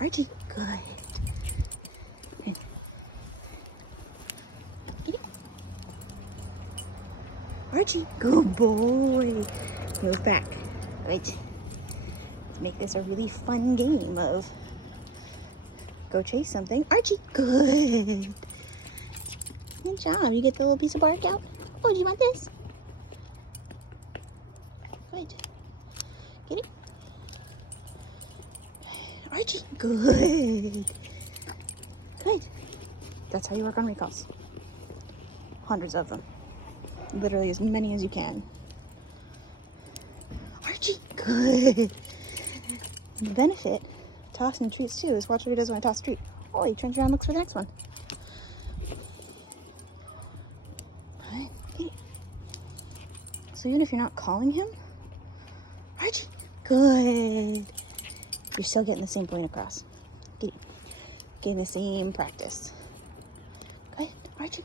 Archie, good. Archie, good boy. Move back. Right. Let's make this a really fun game of go chase something. Archie, good. Good job. You get the little piece of bark out. Oh, do you want this? Good. Get it? Archie, good. Good. That's how you work on recalls. Hundreds of them. Literally as many as you can. Archie, good. The benefit, tossing treats too, is watch what he does when I toss a treat. Oh, he turns around and looks for the next one. Right. So even if you're not calling him, Archie, good. You're still getting the same point across. Getting the same practice. Go ahead, Archie.